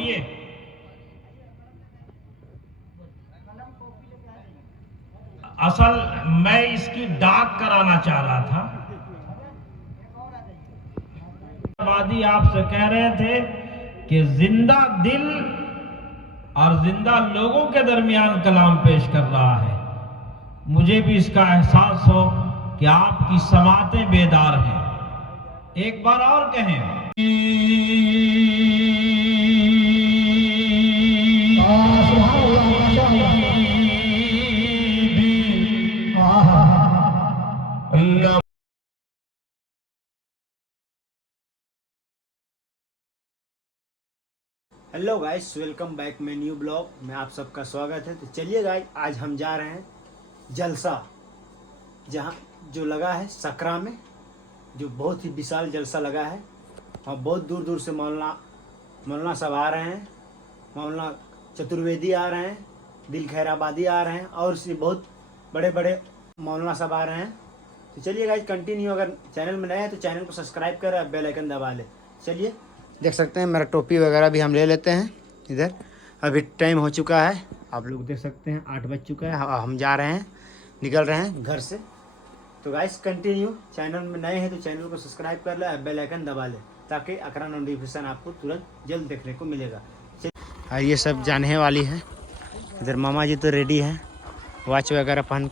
आइए। असल मैं इसकी डाक कराना चाह रहा था। वादी आपसे कह रहे थे कि जिंदा दिल और जिंदा लोगों के दरमियान कलाम पेश कर रहा है। मुझे भी इसका एहसास हो कि आपकी समातें बेदार हैं। एक बार और कहें। Hello guys, welcome back my new blog में आप सबका स्वागत है। तो चलिए गाइस, आज हम जा रहे हैं जलसा, जहां जो लगा है सकरा में, जो बहुत ही विशाल जलसा लगा है। और बहुत दूर दूर से मौलाना सब आ रहे हैं, मौलाना चतुर्वेदी आ रहे हैं, दिल खैराबादी आ रहे हैं, और से बहुत बड़े बड़े मौलाना सब आ रहे हैं। तो चलिए गाइस कंटिन्यू। अगर चैनल में नए हैं तो चैनल को सब्सक्राइब करें, बेल आइकन दबा ले। चलिए, देख सकते हैं मेरा टोपी वगैरह भी हम ले लेते हैं इधर। अभी टाइम हो चुका है, आप लोग देख सकते हैं 8 बज चुका है। हम जा रहे हैं, निकल रहे हैं घर से। तो गाइस कंटिन्यू। चैनल में नए हैं तो चैनल को सब्सक्राइब कर ले, बेल आइकन दबा ले, ताकि अगला नोटिफिकेशन आपको तुरंत जल्द देखने को मिलेगा। और ये सब जाने वाली है। इधर मामा जी तो रेडी हैं, वॉच वगैरह पहन।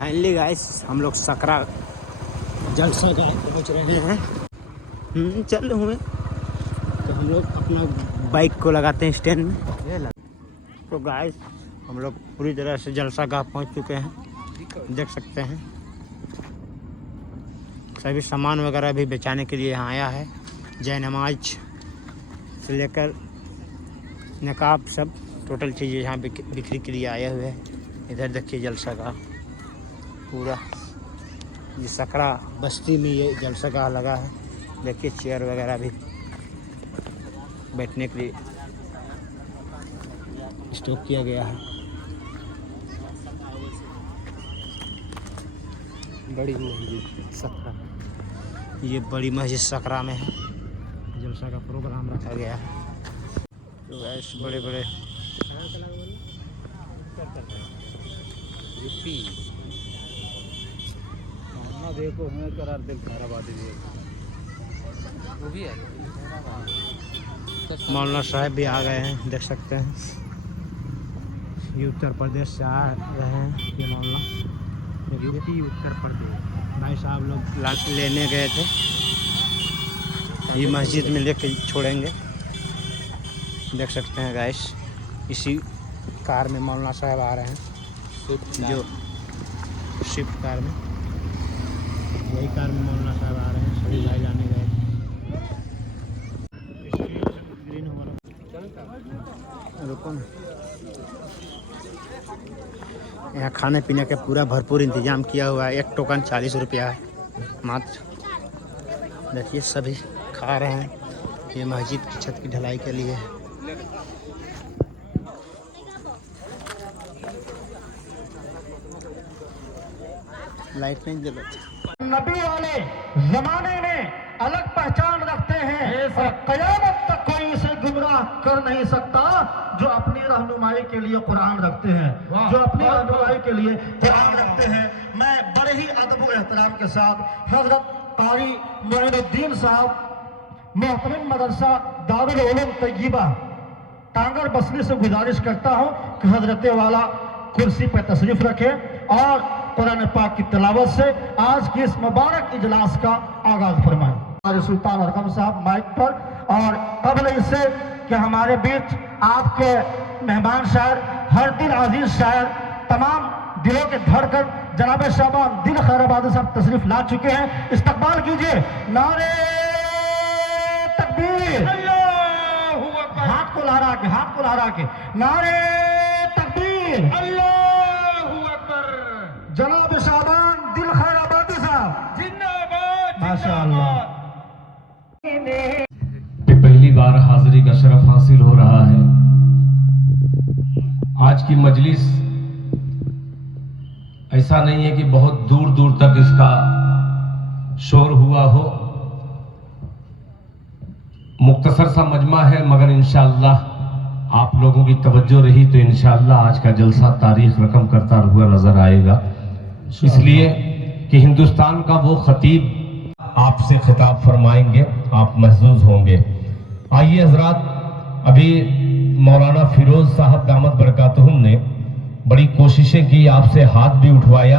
फाइनली गाइस हम लोग सकरा जलसा पहुँच रहे हैं। चल हुए तो हम लोग अपना बाइक को लगाते हैं स्टैंड में। तो गाइस हम लोग पूरी तरह से जलसा गाह पहुँच चुके हैं, देख सकते हैं। सभी सामान वगैरह भी बेचाने के लिए यहाँ आया है। जय नमाज से लेकर नकाब, सब टोटल चीज़ें यहाँ बिक्री के लिए आए हुए हैं। इधर देखिए जलसा गाह पूरा, ये सकरा बस्ती में ये जलसा गाह लगा है। देखिए चेयर वगैरह भी बैठने के लिए स्टॉक किया गया है। बड़ी मस्जिद सकरा, ये बड़ी मस्जिद सकरा में है। जलसा का प्रोग्राम रखा गया है। तो ऐसे बड़े बड़े देखो हमें करार दिल खैराबादी वो भी है। मौलाना साहब भी आ गए हैं, देख सकते हैं। ये उत्तर प्रदेश से आ रहे हैं, ये मौलाना यूपी उत्तर प्रदेश भाई साहब लोग लेने गए थे। ये मस्जिद में लेके छोड़ेंगे, देख सकते हैं गाइस। इसी कार में मौलाना साहब आ रहे हैं, जो स्विफ्ट कार में, वही कार में मौलाना साहब आ रहे हैं। सभी भाई जाने गए। यहाँ खाने पीने का पूरा भरपूर इंतजाम किया हुआ है। एक टोकन 40 रुपया है मात्र। देखिए सभी खा रहे हैं। ये मस्जिद की छत की ढलाई के लिए है। लाइट नहीं जल रही। नबी वाले जमाने में अलग पहचान रखते हैं और कयामत तक कोई इसे गुमराह कर नहीं सकता, जो अपनी रहनुमाई के लिए कुरान रखते हैं, जो अपनी रहनुमाई के लिए कुरान रखते हैं। मैं बड़े ही अदब और एहतराम के साथ हजरत कारी मोइनुद्दीन साहब मोहतरम मदरसा दारुल उलूम तैयबा टांगर बसनी से गुजारिश करता हूँ कि हजरत वाला कुर्सी पर तशरीफ रखें और कुरान पाक की तिलावत से आज की इस मुबारक इजलास का आगाज फरमाएं। हमारे सुल्तान अरकम साहब माइक पर, और कबल इससे कि हमारे बीच आपके मेहमान शायर, हर दिल अजीज शायर, तमाम दिलों के धड़कन जनाब शाबान दिल खैराबादी साहब तशरीफ ला चुके हैं। इस्तकबाल कीजिए। नारे तकबीर, हाथ को लहरा के, हाथ को लहरा के नारे तकबीर, जनाब शाबान दिल खैराबादी साहब जिंदाबाद माशाअल्लाह। पहली बार हाजिरी का शरफ हासिल हो रहा है। आज की मजलिस ऐसा नहीं है कि बहुत दूर दूर तक इसका शोर हुआ हो, मुख्तसर सा मजमा है, मगर इंशाअल्लाह आप लोगों की तवज्जो रही तो इंशाअल्लाह आज का जलसा तारीख रकम करता हुआ नजर आएगा। इसलिए कि हिंदुस्तान का वो खतीब आपसे खिताब फरमाएंगे, आप महसूस होंगे। आइए हजरात, अभी मौलाना फिरोज साहब दामत बरकातहुम ने बड़ी कोशिशें की, आपसे हाथ भी उठवाया,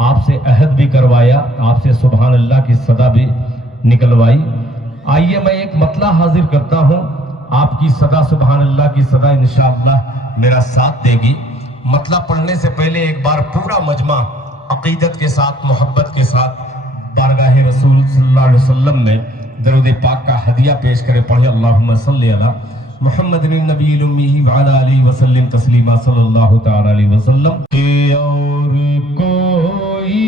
आपसे अहद भी करवाया, आपसे सुभान अल्लाह की सदा भी निकलवाई। आइए मैं एक मतला हाजिर करता हूं, आपकी सदा सुभान अल्लाह की सदा इंशाअल्लाह मेरा साथ देगी। मतला पढ़ने से पहले एक बार पूरा मजमा अकीदत के साथ, मोहब्बत के साथ बारगाह रसूल सल्लल्लाहु अलैहि वसल्लम में दरूद पाक का हदिया पेश करे। पढ़े अल्लाहुम्मा सल्ली अला मुहम्मद नबील उम्मी व अला आलिहि वसल्लम तस्लीमा सल्लल्लाहु तआला अलैहि वसल्लम। और कोई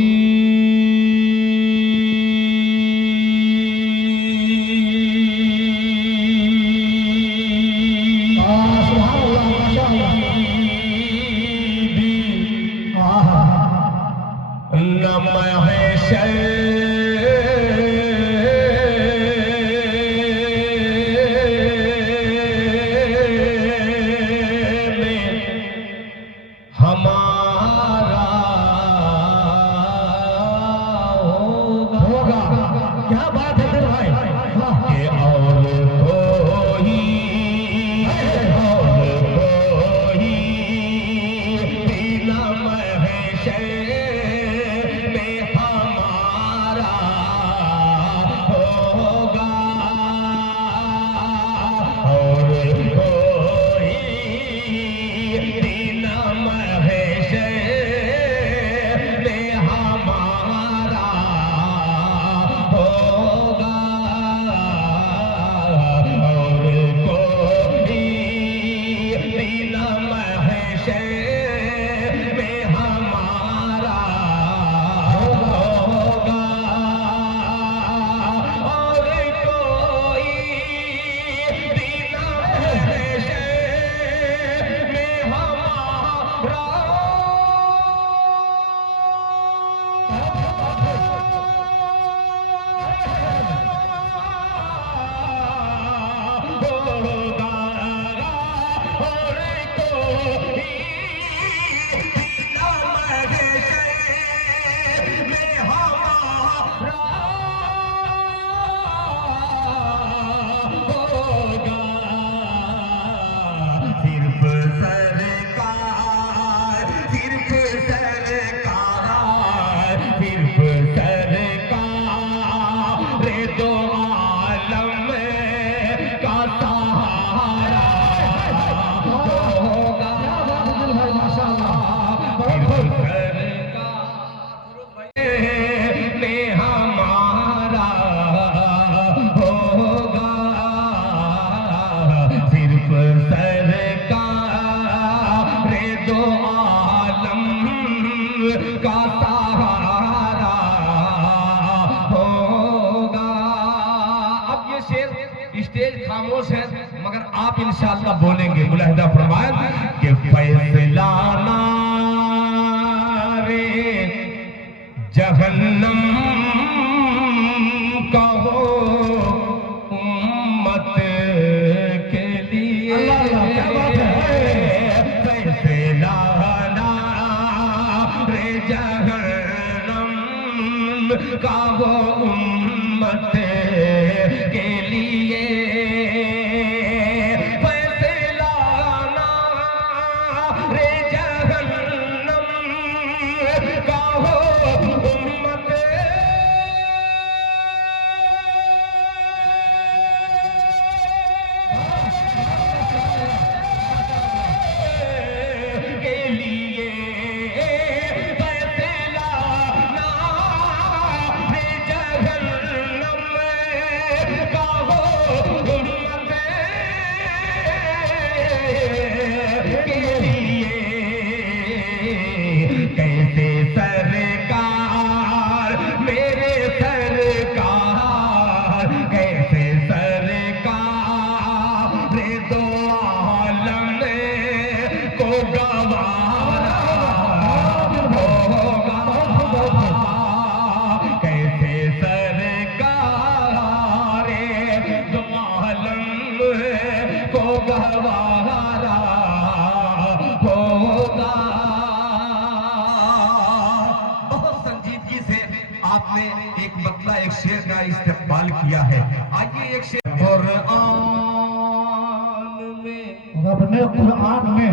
क्या बात है दिल भाई, के और कोई बिना महशर में हमारा होगा, और कोई बिना महशर में हमारा होगा, और कोई बिना महशर में हमारा होगा, और कोई बिना महशर में हमारा स्टेज खामोश है, मगर आप इंशाअल्लाह बोलेंगे। मुलाहिदा फरमाए कि फैसला नारे जहन्नम का हो उम्मत के लिए, फैसला नारे जहन्नम का हो उम्मत के लिए, फैसला नारे जहन्नम का हो उम्मत के लिए, फैसला नारे जहन्नम का हो उम्मत के लिए। कैसे सरकार मेरे सरकार, कैसे सरकार रे दो आलम को शेर का इस्तेमाल किया है। आइए एक शेर रब ने कुरान में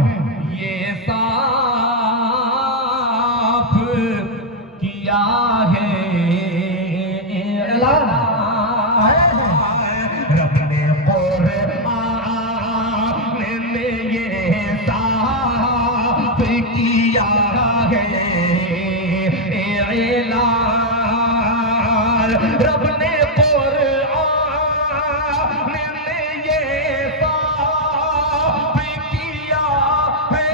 ये साफ किया है ऐलान रब ने कुरान में ये साफ किया है ऐलान रब ने कुरान में ये साफ किया है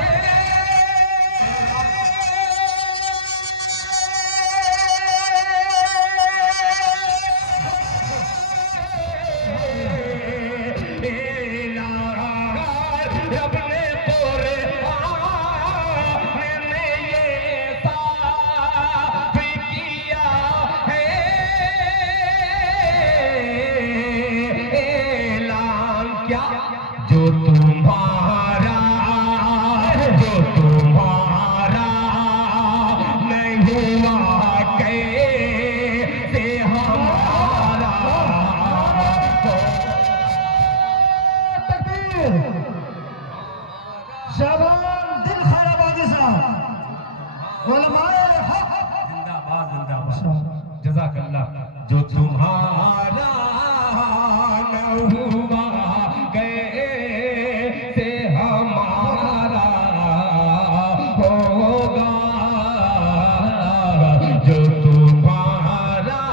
रब ने कुरान में ये साफ किया है ऐलान क्या जो तुम्हारा नहीं हुआ कैसे हमारा तकबीर शाबान दिल खैराबादी साहब उलमाए हक जिंदाबाद जिंदाबाद जज़ाकल्लाह जो तुम्हारा न हुआ कैसे हमारा होगा जो तुम्हारा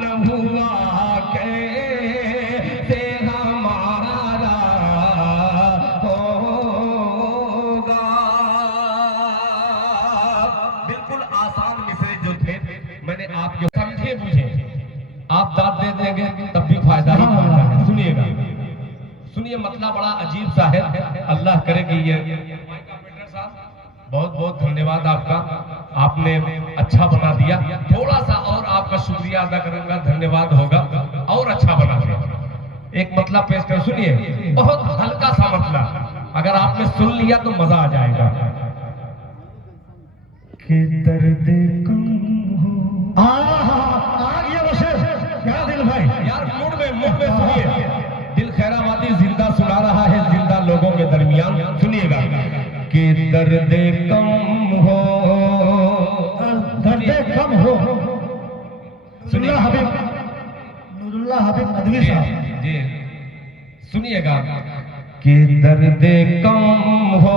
न हुआ कैसे हमारा होगा। बिल्कुल आसान मिसरे जो थे मैंने आपके समझे बुझे आप दाद दे देंगे तब भी फायदा ही फायदा है। सुनिएगा सुनिए मतलब बड़ा अजीब सा है। अल्लाह करे कि ये बहुत बहुत धन्यवाद आपका आपने अच्छा बना दिया। थोड़ा सा और आपका शुक्रिया अदा करूंगा धन्यवाद होगा और अच्छा बना दिया। एक मतलब पेश कर सुनिए बहुत हल्का सा मतलब अगर आपने सुन लिया तो मजा आ जाएगा कि दर्द कम हो आ गया वो शेर क्या दिल भाई यार मूड में सुनिए दिल खैराबादी जिंदा सुना रहा है जिंदा लोगों के दरमियान सुनिएगा कि दर्द कम हो दर्द कम हो सुनिए नूरुल्लाह हबीब नदवी साहब जी सुनिएगा कि दर्द कम हो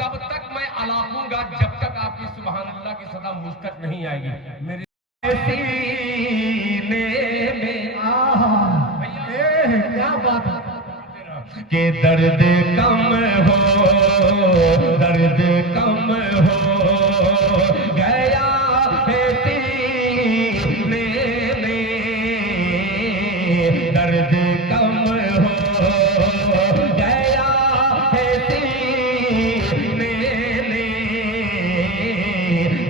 तब तक मैं अलापूंगा जब तक आपकी सुभान अल्लाह की सदा मुझ तक नहीं आएगी। मेरे सीने में क्या बात है कि दर्द कम हो दर्द कम हो गया है सीने में दर्द कम हो गया है सीने में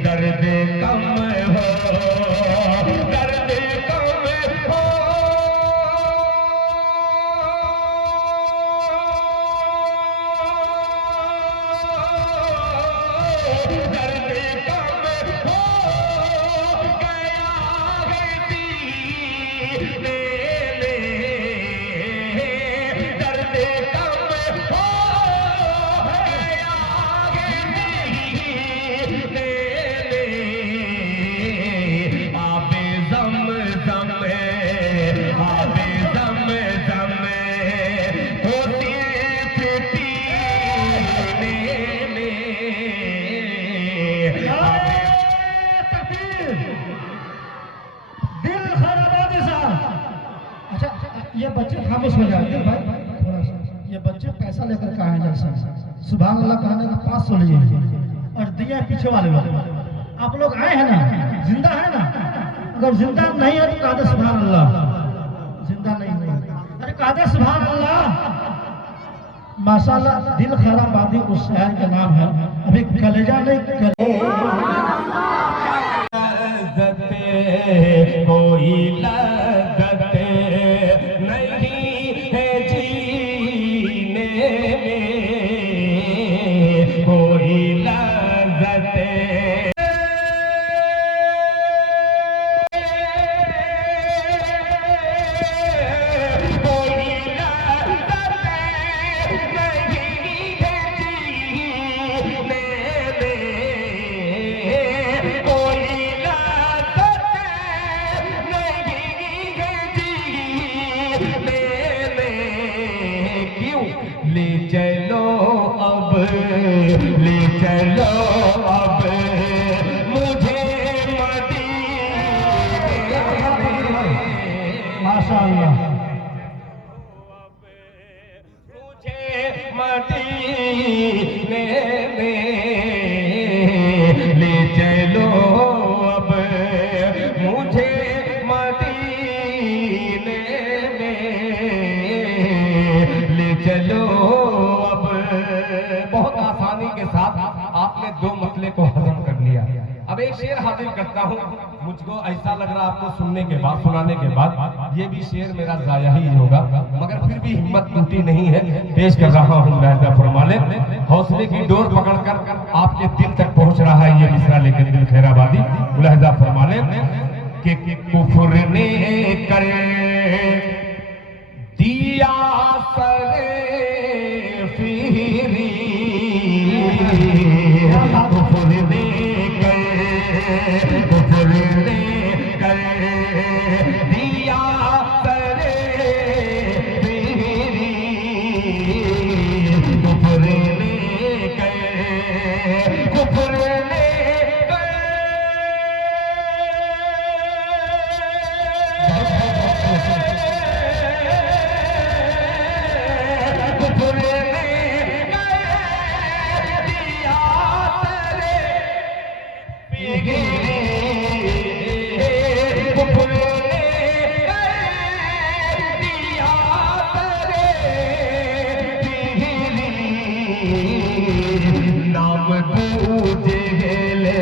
दर्द कम हो दर्द कम हो दिल खैराबादी साहब अच्छा ये बच्चे खामोश हो जाते हैं भाई थोड़ा सा ये बच्चे पैसा लेकर कहा है जलसा सुभान अल्लाह कहने का 500 लिए और दिया पीछे वाले लोग आप लोग आए हैं ना जिंदा है ना अगर जिंदा नहीं है तो कहा दे सुभान अल्लाह जिंदा नहीं हुआ अरे कहा दे सुभान अल्लाह माशाल्लाह दिल खैराबादी उस शहर का नाम है अभी कलेजा नहीं कोई लज्जत नहीं है जीने में ले चलो अब, ले चलो अब मुझे मदीने में। माशाअल्लाह। मुझे मदीने में ले चलो अब, मुझे मदीने में ले चलो अब। बहुत आसानी के साथ आपने दो मतले को हजम कर लिया। अब एक शेर हाजिर करता हूँ, मुझको ऐसा लग रहा आपको सुनने के बाद, सुनाने के बाद ये भी शेर मेरा जाया ही होगा, मगर फिर भी हिम्मत टूटी नहीं है, पेश कर रहा हूँ। मुलाहिजा फरमाले, हौसले की डोर पकड़कर आपके दिल तक पहुंच रहा है ये मिसरा लेकर दिल खैराबादी। मुलाहिजा फरमाले कि कुफर ने कर दिया सरे फिरी, कुफर ने कर दिया सरे फिरी, कुफर ने नाम बूझे ले,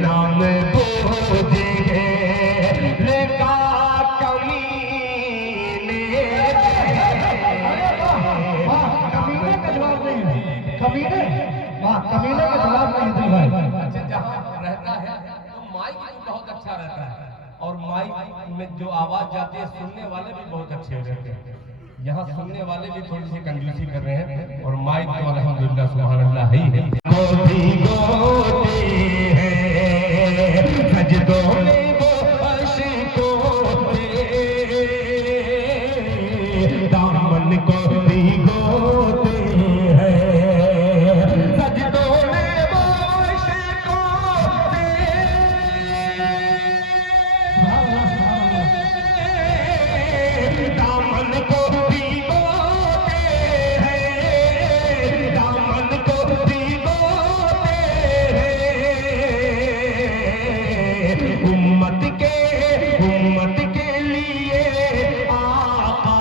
नाम बूझे ले का कमीने। कमीने का जवाब नहीं है, कमीने, वाह कमीने का जवाब नहीं दिल भाई। अच्छा, जहाँ रहता है तो माइक भी बहुत अच्छा रहता है, और माइक में जो आवाज जाती है सुनने वाले भी बहुत अच्छे रहते हैं। यहाँ सुनने वाले भी थोड़ी सी कंजूसी कर रहे हैं, और माइक तो अल्हम्दुलिल्लाह सुभान अल्लाह ही है। गोदी गोदी है सजदों में वो अश्कों से, दामन को भिगोते हैं सजदों में वो अश्कों से, दामन को उम्मत के लिए आका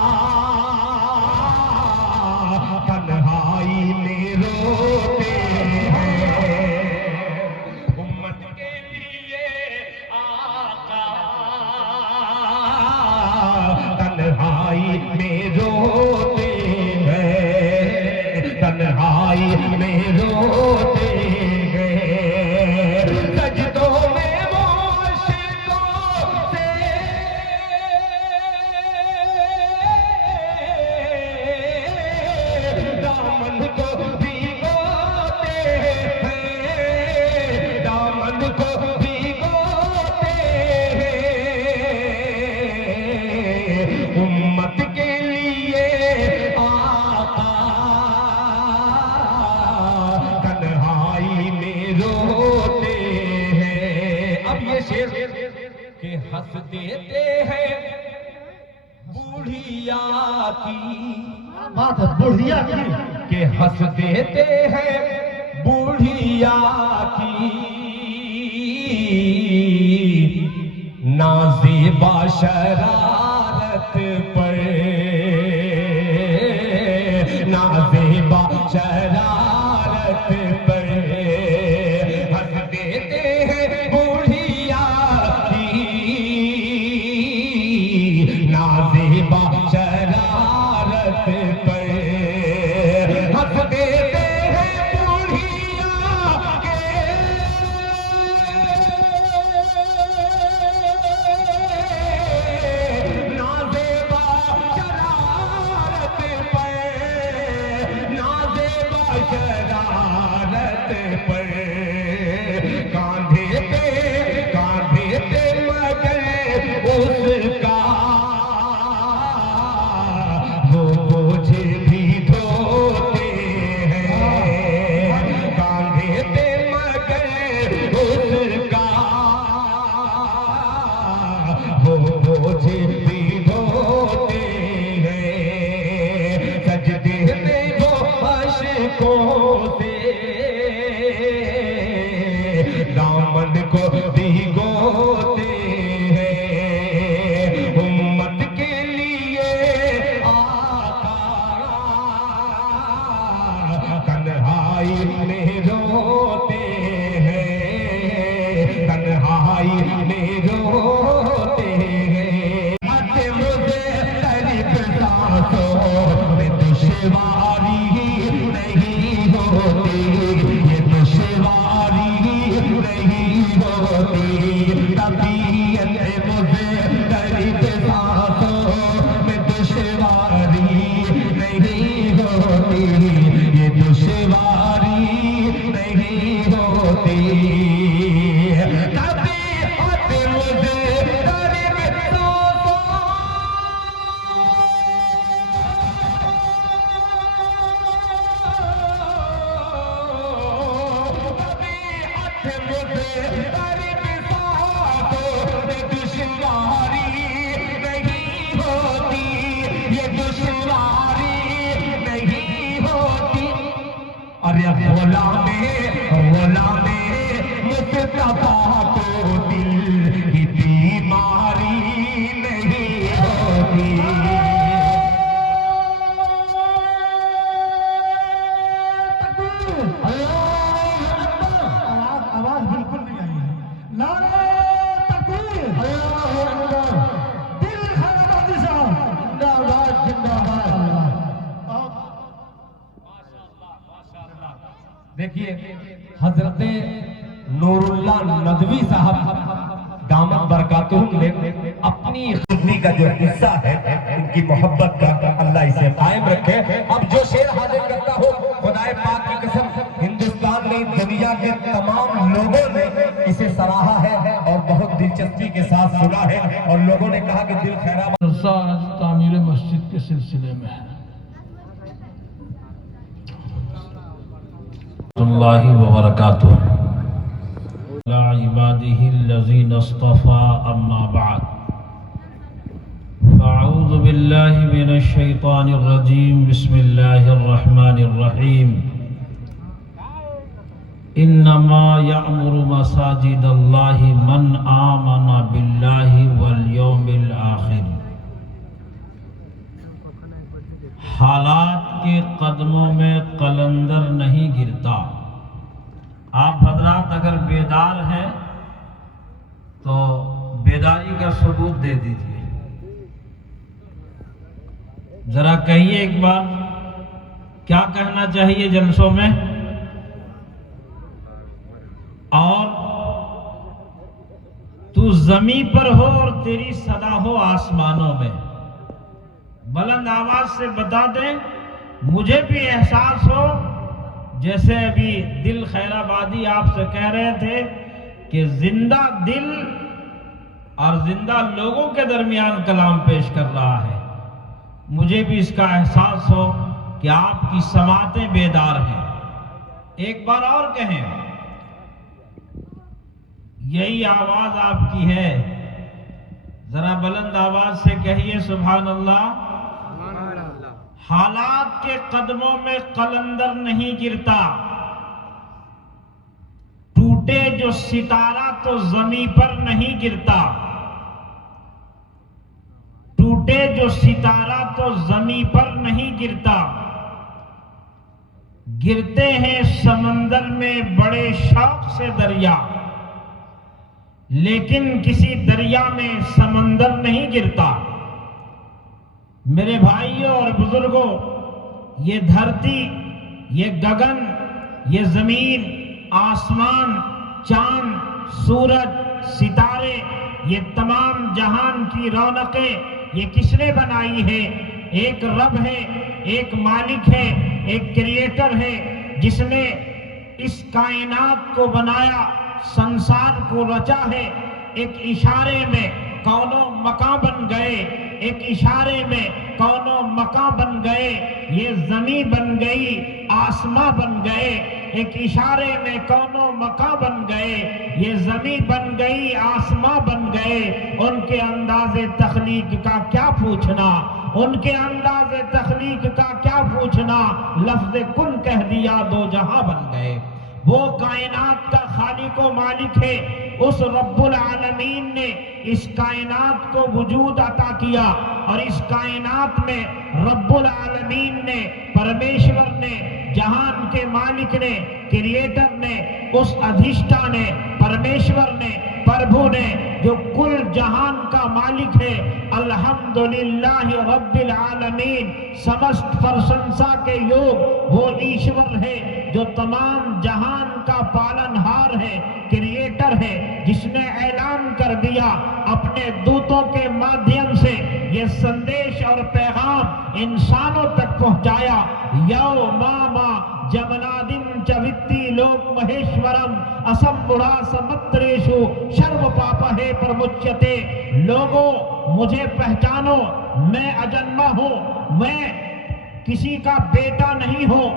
तन्हाई में रोते हैं, उम्मत के लिए आका तन्हाई में रोते हैं, तन्हाई में रोते हैं, सजदों में दामन को भिगोते हैं, दामन को भिगोते हैं, उम्मत के लिए आका तन्हाई में रोते हैं। अब ये शेर के हंस देते हैं बुढ़िया की, बात है बुढ़िया की, के हंस देते हैं बुढ़िया की, नाज़ेबा शरारत पर, नाज़ेबा शरारत पर हंस देते हैं बुढ़िया की, नाज़ेबा शरारत पर हंस देते हैं बुढ़िया के, नाज़ेबा दफा तो दिल की बीमारी नहीं होती। आवाज बिल्कुल नहीं आई है। नारे तकबीर, अल्लाहू अकबर। दिल खैराबादी साहब जिंदाबाद जिंदाबाद। देखिए हजरत नूरुल्लाह नदवी साहब दामद बरकातुहुम ने अपनी खुदी का जो हिस्सा है उनकी मोहब्बत का अल्लाह इसे कायम रखे। अब जो शेर हाजिर करता हो, खुदाए पाक की कसम हिंदुस्तान में दुनिया के तमाम लोगों ने इसे सराहा है और बहुत दिलचस्पी के साथ सुना है और लोगों ने कहा कि दिल खैराबाद जलसा आज तामीर मस्जिद के सिलसिले में है। अल्लाह व बरकातुहू ला इबादिहिल्लज़ीना इस्तफ़ा अम्मा बाद फ़अऊज़ु बिल्लाहि मिनश शैतानिर रजीम बिस्मिल्लाहिर रहमानिर रहीम इन्नमा यअमुरु मसाजिदल्लाहि मन आमना बिल्लाहि वल यौमिल आखिर। हालात के कदमों में कलंदर नहीं गिरता। आप हजरात अगर बेदार हैं तो बेदारी का सबूत दे दीजिए। जरा कहिए एक बार, क्या कहना चाहिए जलसों में? और तू जमीन पर हो और तेरी सदा हो आसमानों में। बुलंद आवाज से बता दें, मुझे भी एहसास हो जैसे अभी दिल खैराबादी आपसे कह रहे थे कि जिंदा दिल और जिंदा लोगों के दरमियान कलाम पेश कर रहा है। मुझे भी इसका एहसास हो कि आपकी समातें बेदार हैं। एक बार और कहें, यही आवाज आपकी है। जरा बुलंद आवाज से कहिए सुभान अल्लाह। हालात के कदमों में कलंदर नहीं गिरता। टूटे जो सितारा तो जमीन पर नहीं गिरता। टूटे जो सितारा तो जमीन पर नहीं गिरता। गिरते हैं समंदर में बड़े शौक से दरिया, लेकिन किसी दरिया में समंदर नहीं गिरता। मेरे भाइयों और बुजुर्गों, ये धरती, ये गगन, ये जमीन, आसमान, चांद, सूरज, सितारे, ये तमाम जहान की रौनकें ये किसने बनाई है? एक रब है, एक मालिक है, एक क्रिएटर है जिसने इस कायनात को बनाया, संसार को रचा है। एक इशारे में कौनो मकां बन गए, एक इशारे में कौनो मकां बन गए। ये जमीन बन गई, आसमां बन गए। एक इशारे में कौनो मकां बन गए, ये जमीन बन गई, आसमां बन गए। उनके अंदाज़े तख्लीक का क्या पूछना, उनके अंदाज़े तख्लीक का क्या पूछना। लफ्ज़ कुन कह दिया, दो जहां बन गए। वो कायनात का खालिक व मालिक है। उस रब्बुल आलमीन ने इस कायनात को वजूद अता किया और इस कायनात में रब्बुल आलमीन ने, परमेश्वर ने, जहान के मालिक ने, क्रिएटर ने, उस अधिष्ठा ने, परमेश्वर ने, प्रभु ने, जो कुल जहान का मालिक है, अल्हम्दुलिल्लाह रब्बिल आलमीन, समस्त प्रशंसा के योग वो ईश्वर है जो तमाम जहान का पालनहार है, क्रिएटर है, जिसने ऐलान कर दिया अपने दूतों के माध्यम से ये संदेश और पैगाम इंसानों तक पहुंचाया। यो मामा जमनादिन चवित्ती लोक महेश्वरम असम्मुढ़ा समत्रेशु सर्व पापहे प्रमुच्यते। लोगों, मुझे पहचानो, मैं अजन्मा हूँ, मैं किसी का बेटा नहीं हूँ,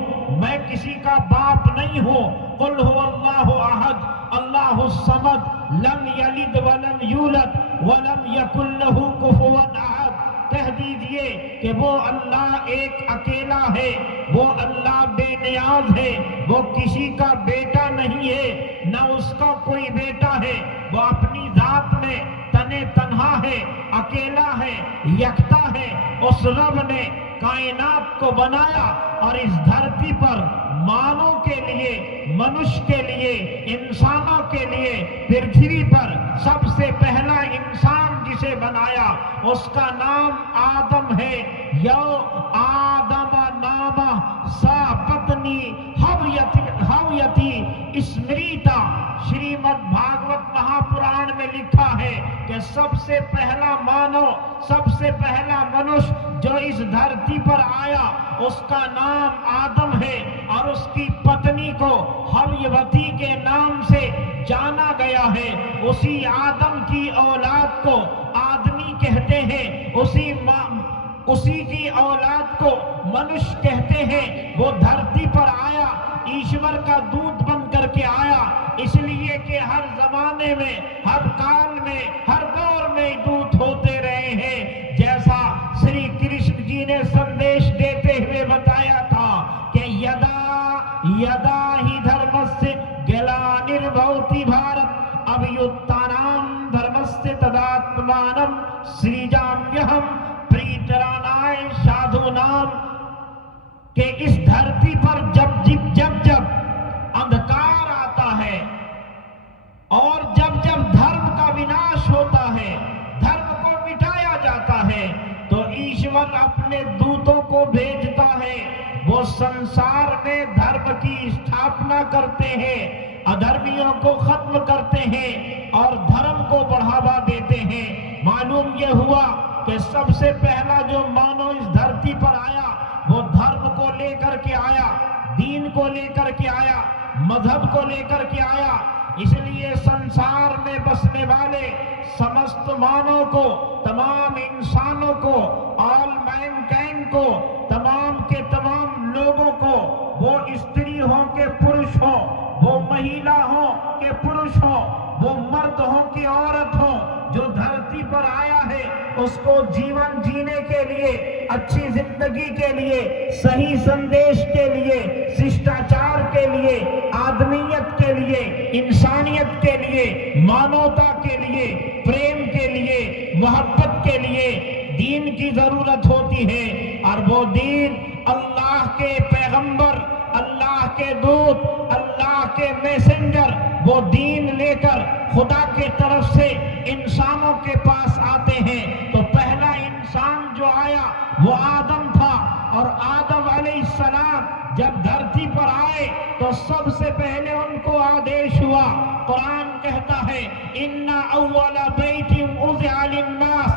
मैं किसी का बाप नहीं हूँ। कुल हुवल्लाहु अहद अल्लाहु समद लम यलिद वलम यूलद वलम यकुल लहू कुफुवन अहद। कह दीजिए कि वो अल्लाह एक अकेला है, वो अल्लाह बेनियाज है, वो किसी का बेटा नहीं है, न उसका कोई बेटा है, वो अपनी जात में तने तन्हा है, अकेला है, यकता है। उस रब ने कायनात को बनाया और इस धरती पर मानव के लिए, मनुष्य के लिए, इंसानों के लिए पृथ्वी पर सबसे पहला इंसान जिसे बनाया उसका नाम आदम है। यो आदम नामा सा पत्नी हव्यति स्मृता। श्रीमद् भागवत महापुराण में लिखा है कि सबसे पहला मानव, सबसे पहला मनुष्य जो इस धरती पर आया उसका नाम आदम है और उसकी पत्नी को हव्यवती के नाम से जाना गया है। उसी आदम की औलाद को आदमी कहते हैं, उसी की औलाद को मनुष्य कहते हैं। वो धरती पर आया, ईश्वर का दूत बन करके आया, इसलिए कि हर जमाने में, हर काल में, हर दौर में दूत होते रहे हैं। जैसा श्री कृष्ण जी ने संदेश देते हुए बताया था कि यदा यदा ही धर्मस्य ग्लानिर्भवति भारत अभ्युत्थानं धर्मस्य तदात्मानं सृजाम्यहम् प्रीतराणाय साधूनाम। के इस धरती पर जब अंधकार आता है और जब धर्म का विनाश होता है, धर्म को मिटाया जाता है, तो ईश्वर अपने दूतों को भेजता है। वो संसार में धर्म की स्थापना करते हैं, अधर्मियों को खत्म करते हैं और धर्म को बढ़ावा देते हैं। मालूम यह हुआ कि सबसे पहला जो मानव इस धरती पर आया वो धर्म को लेकर के आया, दीन को लेकर के आया, मजहब को लेकर के आया। इसलिए संसार में बसने वाले समस्त मानव को, तमाम इंसानों को, ऑल मैनकाइंड को, तमाम के तमाम लोगों को, वो स्त्री हो के पुरुष हो, वो महिला हो के पुरुष हो, वो मर्द हो कि औरत हो, जो धरती पर आया है उसको जीवन जीने के लिए, अच्छी जिंदगी के लिए, सही संदेश के लिए, शिष्टाचार के लिए, आदमियत के लिए, इंसानियत के लिए, मानवता के लिए, प्रेम के लिए, मोहब्बत के लिए दीन की जरूरत होती है। और वो दीन अल्लाह के पैगंबर, अल्लाह के दूत, अल्लाह के मैसेंजर वो दीन लेकर खुदा के तरफ से इंसानों के पास आते हैं। तो पहला इंसान जो आया वो आदम था और आदम अलैहिस्सलाम जब धरती पर आए तो सबसे पहले उनको आदेश हुआ। कुरान कहता है इन्ना अव्वला बैतिन उज़िअ लिन्नास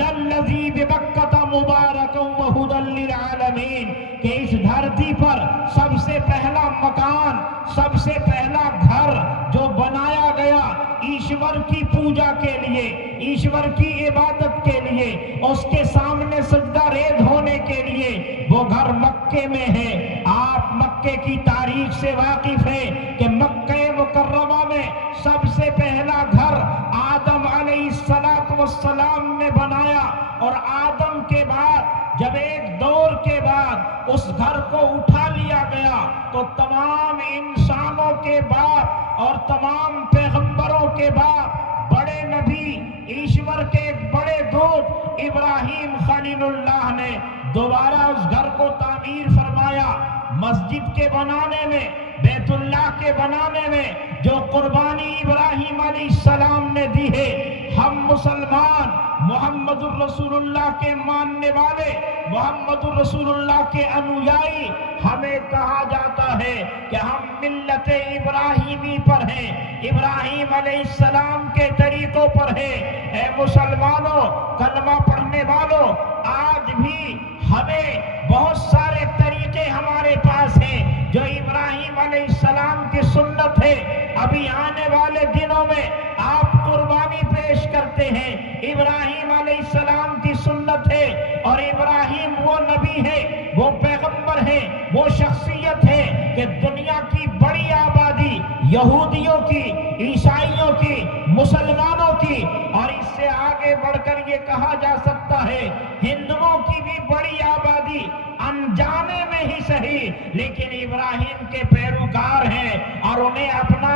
लल्लज़ी बिबक्कता मुबारकन व हुदल लिल आलमीन। कि इस धरती पर सबसे पहला मकान, सबसे पहला घर जो बनाया गया ईश्वर की पूजा के लिए, ईश्वर की इबादत के लिए, उसके सामने सजदा रेज होने के लिए, वो घर मक्के में है। आप मक्के की तारीख से वाकिफ है कि मक्के मुकर्रमा में सबसे पहला घर आदम अलैहिस्सलाम ने बनाया और आदम के बाद जब एक दौर के बाद उस घर को उठा लिया गया तो तमाम इंसानों के बाद और तमाम पैगंबरों के बाद बड़े नबी, ईश्वर के बड़े दूत इब्राहिम खलीलुल्लाह ने दोबारा उस घर को तामीर फरमाया। मस्जिद के बनाने में, बैतुल्लाह के बनाने में जो कुर्बानी इब्राहिम अलैहिस्सलाम ने दी है, हम मुसलमान मोहम्मदुर रसूलुल्लाह के मानने वाले, मोहम्मदुर रसूलुल्लाह के अनुयायी, हमें कहा जाता है कि हम मिल्लत इब्राहिमी पर हैं, इब्राहिम अलैहिस्सलाम के तरीकों पर हैं। ऐ मुसलमानों, कलमा पढ़ने वालों, आज भी हमें बहुत सारे तरीके हमारे पास हैं जो इब्राहिम अलैहिस्सलाम की सुन्नत है। अभी आने वाले दिनों में आप कुर्बानी पेश करते हैं, इब्राहिम अलैहिस्सलाम की सुन्नत है। और इब्राहिम वो नबी है, वो पैगंबर है, वो शख्सियत है कि दुनिया की बड़ी आबादी यहूदियों की, ईसाइयों की, मुसलमानों की, और इससे आगे बढ़कर ये कहा जा सकता है हिंदुओं की भी बड़ी आबादी अनजाने में ही सही लेकिन इब्राहिम के पैरोकार हैं और उन्हें अपना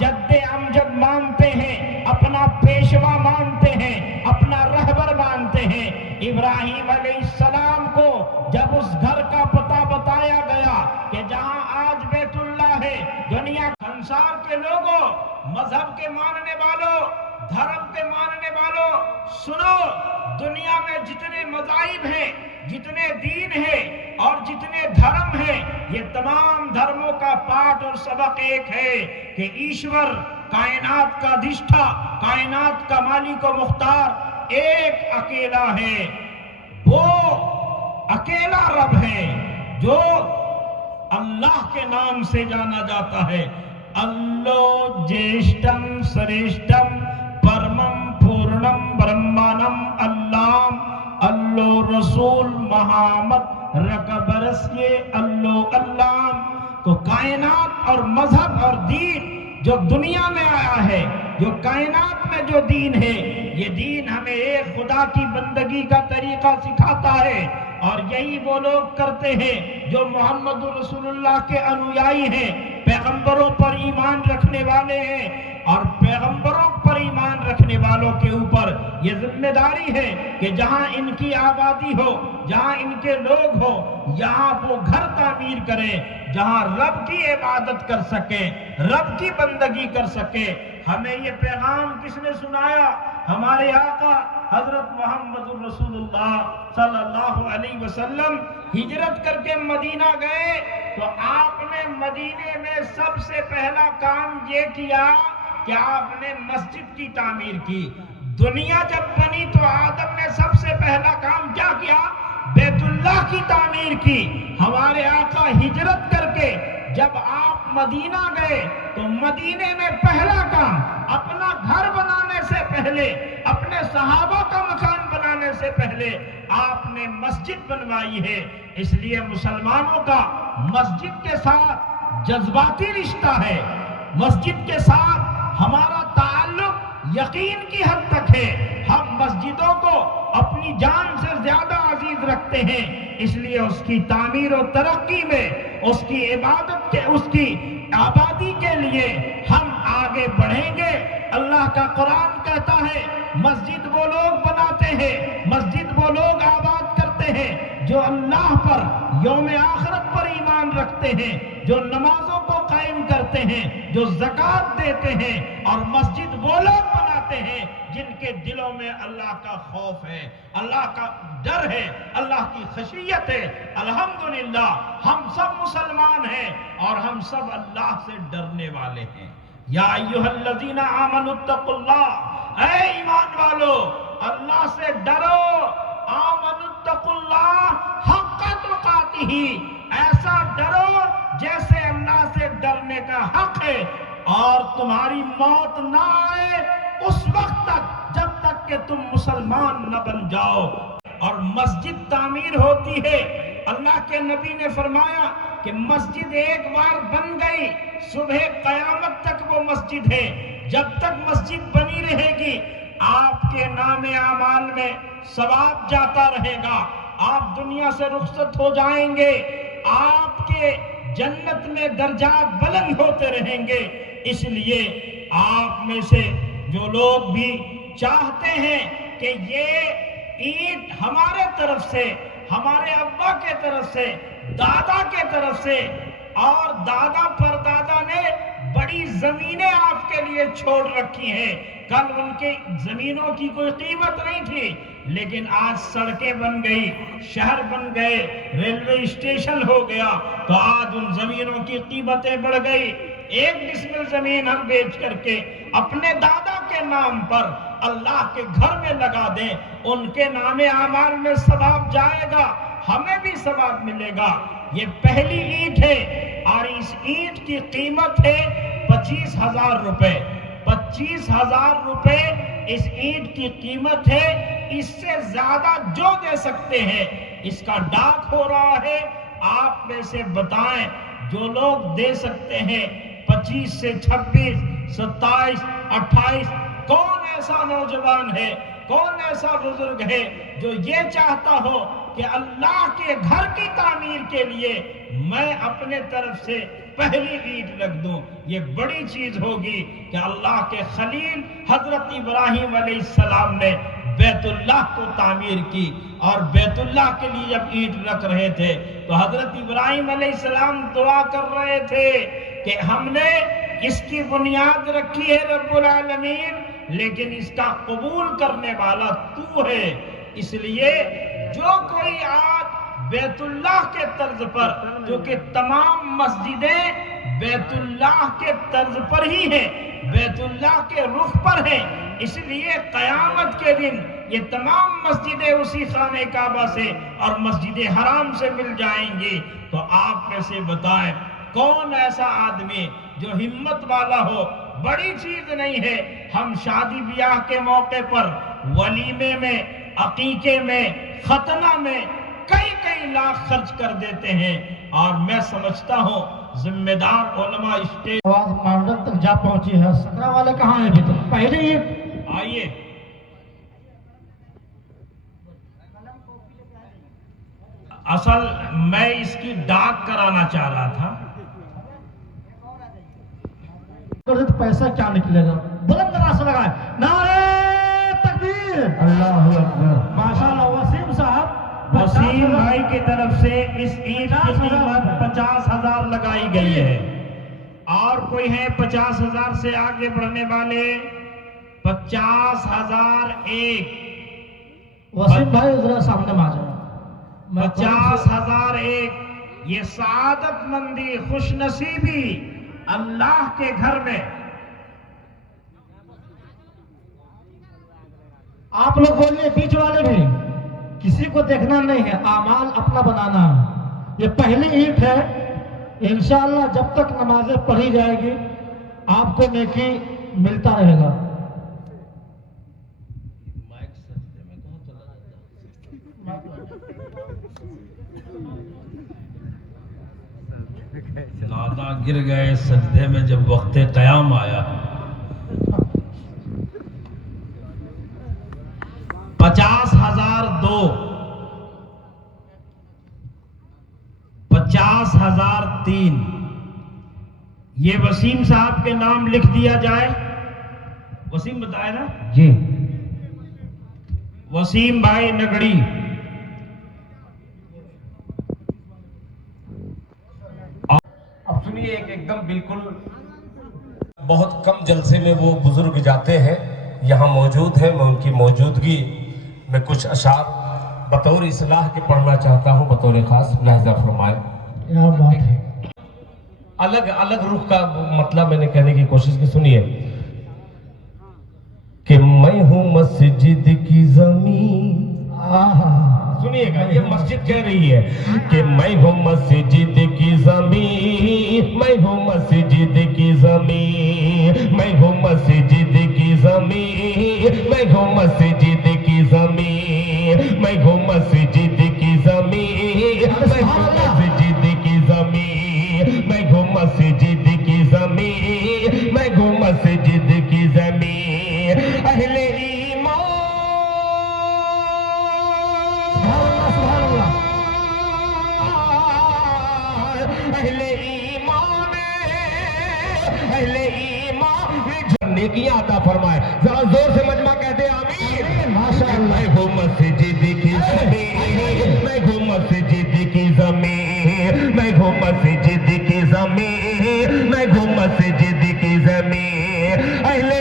जद्दे अमजद मानते हैं, अपना पेशवा मानते हैं, अपना रहबर मानते हैं। इब्राहिम अलैहिस्सलाम को जब उस घर का पता बताया गया कि जहां आज बैतुल्लाह है, दुनिया संसार के लोगों, मजहब के मानने वालों, धर्म के मानने वालों, सुनो, दुनिया में जितने मज़ाहिब हैं, जितने दीन है और जितने धर्म है, ये तमाम धर्मों का पाठ और सबक एक है कि ईश्वर कायनात का अधिष्ठा, कायनात का मालिक और मुख्तार एक अकेला है। वो अकेला रब है जो अल्लाह के नाम से जाना जाता है। अल्लो ज्येष्ठम श्रेष्ठम परमम पूर्णम ब्रह्मांडम अल्लाम अल्लो रसूल मोहम्मद रकबरस्ये अल्लो अल्लाम। तो कायनात और मजहब और दीन जो दुनिया में आया है, जो कायनात में जो दीन है, ये दीन हमें एक खुदा की बंदगी का तरीका सिखाता है और यही वो लोग करते हैं जो मोहम्मद रसूलुल्लाह के अनुयायी हैं, पैगंबरों पर ईमान रखने वाले हैं। और पैगंबरों पर ईमान रखने वालों के ऊपर ये जिम्मेदारी है कि जहां इनकी आबादी हो, जहां इनके लोग हो, यहाँ वो घर तामीर करें जहां रब की इबादत कर सके, रब की बंदगी कर सके। हमें ये पैगाम किसने सुनाया? हमारे आका हजरत मोहम्मद रसूलुल्लाह सल्लल्लाहु अलैहि वसल्लम हिजरत करके मदीना गए तो आपने मदीने में सबसे पहला काम ये किया कि आपने मस्जिद की तामीर की। दुनिया जब बनी तो आदम ने सबसे पहला काम क्या किया? बैतुल्लाह की तामीर की। हमारे आका हिजरत करके जब आप मदीना गए तो मदीने में पहला काम अपना घर बनाने से पहले, अपने सहाबा का मकान बनाने से पहले आपने मस्जिद बनवाई है। इसलिए मुसलमानों का मस्जिद के साथ जज्बाती रिश्ता है, मस्जिद के साथ हमारा ताल्लुक यकीन की हद तक है। हम मस्जिदों को अपनी जान से ज्यादा अजीज रखते हैं, इसलिए उसकी तामीर और तरक्की में, उसकी इबादत के, उसकी आबादी के लिए हम आगे बढ़ेंगे। अल्लाह का कुरान कहता है मस्जिद वो लोग बनाते हैं, मस्जिद वो लोग आबाद करते हैं जो अल्लाह पर, यौम आखिरत पर ईमान रखते हैं, जो नमाजों को कायम करते हैं, जो ज़कात देते हैं। और मस्जिद वो लोग बनाते हैं जिनके दिलों में अल्लाह का खौफ है, अल्लाह का डर है, अल्लाह की खशियत है। अल्हम्दुलिल्लाह हम सब मुसलमान हैं और हम सब अल्लाह से डरने वाले हैं। या अय्युहल्लज़ीना आमनुत्तकुल्लाह, ऐ ईमान वालो अल्लाह से डरो। आमनुत्तकुल्लाह हक़्क़ तुक़ातिही, ऐसा डरो जैसे अल्लाह से डरने का हक है और तुम्हारी मौत ना आए उस वक्त तक जब तक कि तुम मुसलमान न बन जाओ। और मस्जिद तामीर होती है, अल्लाह के नबी ने फरमाया कि मस्जिद एक बार बन गई, सुबह कयामत तक वो मस्जिद है। जब तक मस्जिद बनी रहेगी आपके नामे आमाल में सवाब जाता रहेगा, आप दुनिया से रुखसत हो जाएंगे, आपके जन्नत में दर्जात बुलंद होते रहेंगे। इसलिए आप में से जो लोग भी चाहते हैं कि ये ईद हमारे तरफ से, हमारे अब्बा के तरफ से, दादा के तरफ से, और दादा परदादा ने बड़ी जमीनें आपके लिए छोड़ रखी हैं। कल उनके जमीनों की कोई कीमत नहीं थी, लेकिन आज सड़कें बन गई, शहर बन गए, रेलवे स्टेशन हो गया, तो आज उन जमीनों की कीमतें बढ़ गई। 1 डिसमिल जमीन हम बेच करके अपने दादा के नाम पर अल्लाह के घर में लगा दें, उनके नामे आमाल में सवाब जाएगा, हमें भी सवाब मिलेगा। ये पहली ईंट है और इस ईंट की कीमत है 25,000 रुपए। 25,000 रुपए इस ईंट की कीमत है। इससे ज्यादा जो दे सकते हैं, इसका डाक हो रहा है। आप में से बताएं जो लोग दे सकते हैं 25 से 26, 27, 28, कौन ऐसा नौजवान है, कौन ऐसा बुजुर्ग है जो ये चाहता हो कि अल्लाह के घर की तामीर के लिए मैं अपने तरफ से पहली ईंट रख दूं। ये बड़ी चीज होगी कि अल्लाह के खलील हजरत इब्राहिम अलैहिस्सलाम ने बैतुल्लाह को तामीर की, और बैतुल्लाह के लिए जब ईंट रख रहे थे तो हजरत इब्राहिम अलैहिस्सलाम दुआ कर रहे थे कि हमने इसकी बुनियाद रखी है रब्बुल आलमीन, लेकिन इसका कबूल करने वाला तू है। इसलिए जो कोई आज बैतुल्लाह के तर्ज पर, क्योंकि तमाम मस्जिदें बैतुल्लाह के तर्ज पर ही हैं, बैतुल्लाह के रुख पर हैं, इसलिए कयामत के दिन ये तमाम मस्जिदें उसी खाने काबा से और मस्जिद हराम से मिल जाएंगी। तो आप में से बताएं कौन ऐसा आदमी जो हिम्मत वाला हो। बड़ी चीज नहीं है, हम शादी ब्याह के मौके पर, वलीमे में, अकीके में, खतना में कई कई लाख खर्च कर देते हैं, और मैं समझता हूँ जिम्मेदार उलमा स्टेज आवाज मांडर तक जा पहुंची है। सकरा वाले कहाँ है अभी तक? पहले ही आइए असल मैं इसकी डाक कराना चाह रहा था। कर दे तो पैसा क्या निकलेगा? बुलंद आवाज से लगाए नारे तकबीर, अल्लाहू अकबर। माशाल्लाह वसीम साहब, वसीम भाई की तरफ से इस ईंट की कीमत 50,000 लगाई गई है। और कोई है 50,000 से आगे बढ़ने वाले? 50,001। वसीम भाई जरा सामने में आ जाओ। 50,001। ये सादत मंदी, खुश नसीबी अल्लाह के घर में। आप लोग बोलिए बीच वाले भी, किसी को देखना नहीं है, आमाल अपना बनाना है। ये पहली ईंट है, इंशाअल्लाह जब तक नमाजें पढ़ी जाएगी आपको नेकी मिलता रहेगा। दादा गिर गए सजदे में जब वक्त कयाम आया। 50,002, 50,003। ये वसीम साहब के नाम लिख दिया जाए। वसीम बताए ना जी, वसीम भाई नगड़ी। अब सुनिए, एकदम बिल्कुल बहुत कम जलसे में वो बुजुर्ग जाते हैं, यहाँ मौजूद है। मैं उनकी मौजूदगी में कुछ अशार बतौर इस्लाह के पढ़ना चाहता हूँ, बतौर खास लहजा फरमाए। क्या बात है। अलग अलग रुख का मतलब मैंने कहने की कोशिश की। सुनिए कि मैं हूँ मस्जिद की जमीन। सुनिएगा, ये मस्जिद कह रही है कि मैं हूँ मस्जिद की जमीन, मैं हूँ मस्जिद की जमीन, मैं हूँ मस्जिद की जमीन, मैं हूँ मस्जिद की जमीन, मैं हूँ मस्जिद की जमीन, मैं हूँ मस्जिद की जमीन, मैं हूँ मस्जिद की जमीन, मैं हूँ मस्जिद की जमीन। अहले नेकियां अता फरमाए। जरा जोर से मजमा कहते आमीन। माशाअल्लाह। मैं हूँ मस्जिद की जमीन, मैं हूँ मस्जिद की जमीन, मैं हूँ मस्जिद की जमीन, मैं हूँ मस्जिद की जमीन। अहले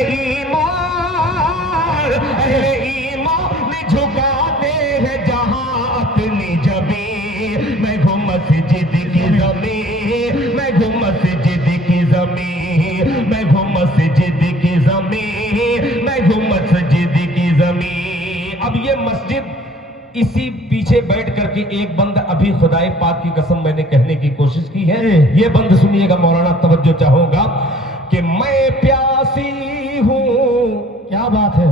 ईमान झुकाते हैं जहां अपनी जमीन। मैं हूँ मस्जिद की जमीन, मैं हूँ मस्जिद की जमीन, मैं हूँ मस्जिद की जमीन, मैं हूँ मस्जिद की जमीन। अब ये मस्जिद, इसी पीछे बैठ करके एक बंद अभी खुदाए पाक की कसम मैंने कहने की कोशिश की है। ये बंद सुनिएगा, मौलाना तवज्जो चाहूंगा कि मैं प्यासी हूँ। क्या बात है।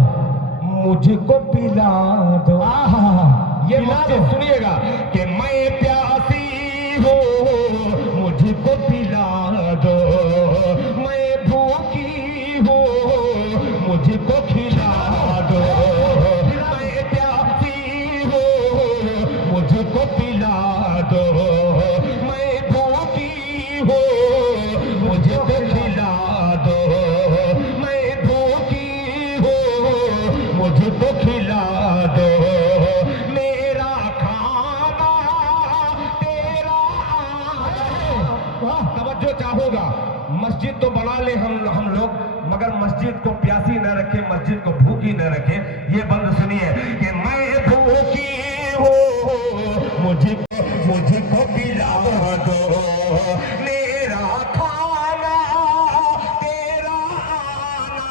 मुझको पिला दो। ये मस्जिद सुनिएगा कि मैं प्यासी हूँ, मुझको पिला दो। मैं भूखी हूँ, मुझको मुझको पिला दो, मैं भूखी हूँ मुझको खिला दो, मैं भूखी हूँ मुझको खिला दो, मेरा खाना तेरा आना। तवज्जो चाहूंगा, मस्जिद तो बना ले हम लोग, मगर मस्जिद को प्यासी न रखे, मस्जिद को भूखी न रखे। ये बंद सुनिए कि मैं भूखी हूँ मुझको पिला दो, मेरा खाना तेरा आना,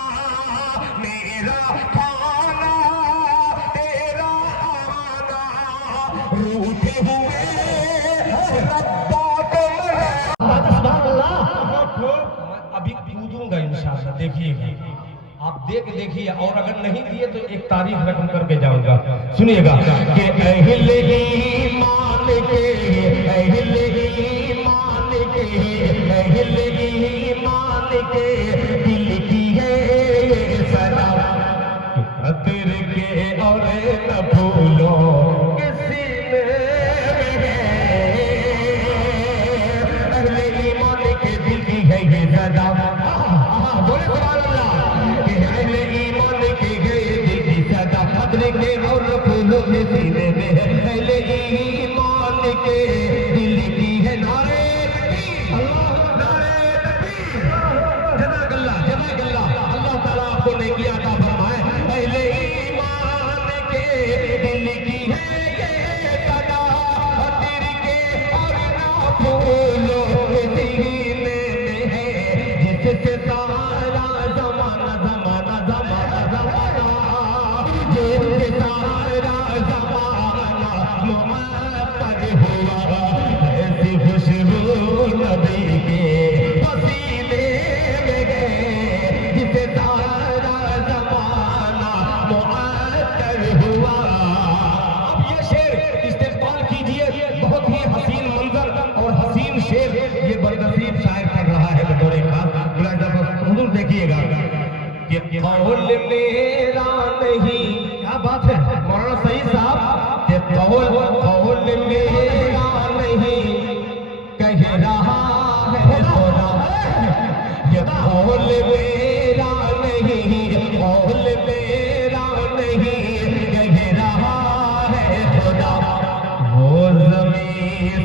मेरा खाना तेरा आना, रूठे हुए रब्बा अभी कूदूंगा इंशाअल्लाह, देखिएगा आप देखिए, और अगर नहीं दिए तो एक तारीख रकम करके जाऊंगा। सुनिएगा कि अहले ईमान के, अहले ईमान के, अहले ईमान के दिल की है ये सदा, अतर के और न भूलो किसी में अहले ईमान के दिल की है ये सदा। बोले सुभान अल्लाह कि अहले ईमान के गए दिल की सदा, अतर के और न भूलो किसी में है, अहले ईमान के दिल की है। नारे तकबीर, नारे तकबीर, जज़ाकल्लाह, जज़ाकल्लाह, अल्लाह ताला आपको नेकी अता फरमाए। अहले ईमान के दिल की है ये सदा, अतर के और न भूलो किसी में है, जिससे सारा जमाना जमाना जमाना जमाना, जिससे सारा जमाना मुअत्तर हुआ, ऐसी खुशबू नबी के पसीने में गए, जिससे सारा जमाना मुअत्तर हुआ। अब ये शेर इस्तेमाल कीजिए, बहुत ही हसीन मंजर और हसीन शेर ये बदनसीब शायर कर रहा है बतौर खास। हुजूर देखिएगा कि कौल मेरा नहीं, क्या बात है मौलाना सईद साहब, कि कौल मेरा नहीं कह रहा है खुदा, ये कौल मेरा नहीं, कौल मेरा नहीं कह रहा है खुदा, वो ज़मीन